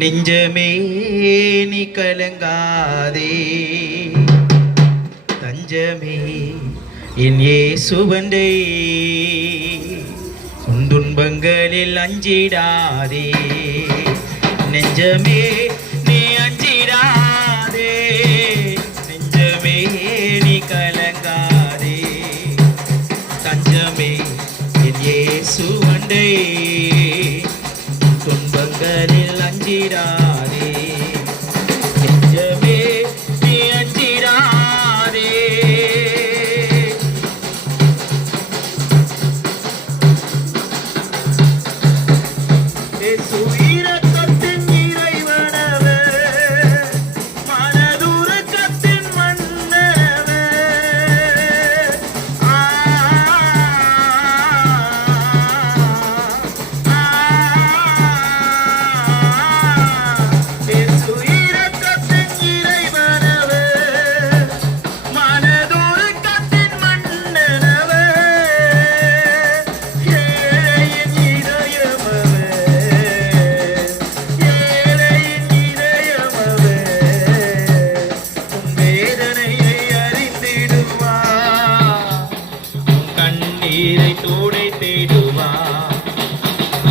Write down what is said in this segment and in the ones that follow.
நெஞ்சமே நீ கலங்காதே, தஞ்சமே என் இயேசுவண்டை, உன் துன்பங்களில் அஞ்சிடாதே. நெஞ்சமே நீ அஞ்சிடாதே, நெஞ்சமே நீ கலங்காதே, தஞ்சமே என் இயேசுவண்டை, துன்பங்களில் அஞ்சிடாதே. நெஞ்சமே நீ அஞ்சிடாதே. இரக்கத்தின் இறைவனவர், மனதுருக்கத்தின் மன்னவர், இரக்கத்தின் இறைவனவர், மனதுருக்கத்தின் மன்னவர், ஏழையின் இதயமவர், ஏழையின் இதயமவர், உன் வேதனையை அறிந்திடுவார், உன் கண்ணீரை துடைத்திடுவார்.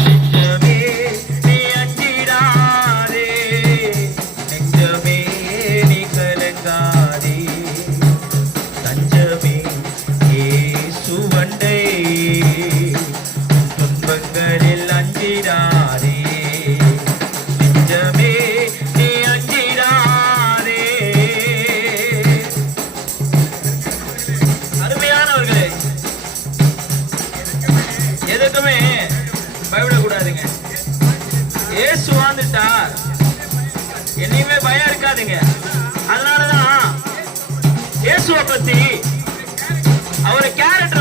நெஞ்சமே நீ அஞ்சிடாதே, நெஞ்சமே நீ கலங்காதே, தஞ்சமே இயேசுவண்டை, உன் துன்பங்களில் அஞ்சிடாதே. நெஞ்சமே நீ அஞ்சிடாதே. அருமையானவர்களே, எதுக்குமே பயப்படக்கூடாதுங்க. இயேசு வாழ்ந்துட்டார், என்னையுமே பயம் இருக்காதுங்க. அதனாலதான் இயேசுவை பத்தி அவர் கேரக்டர்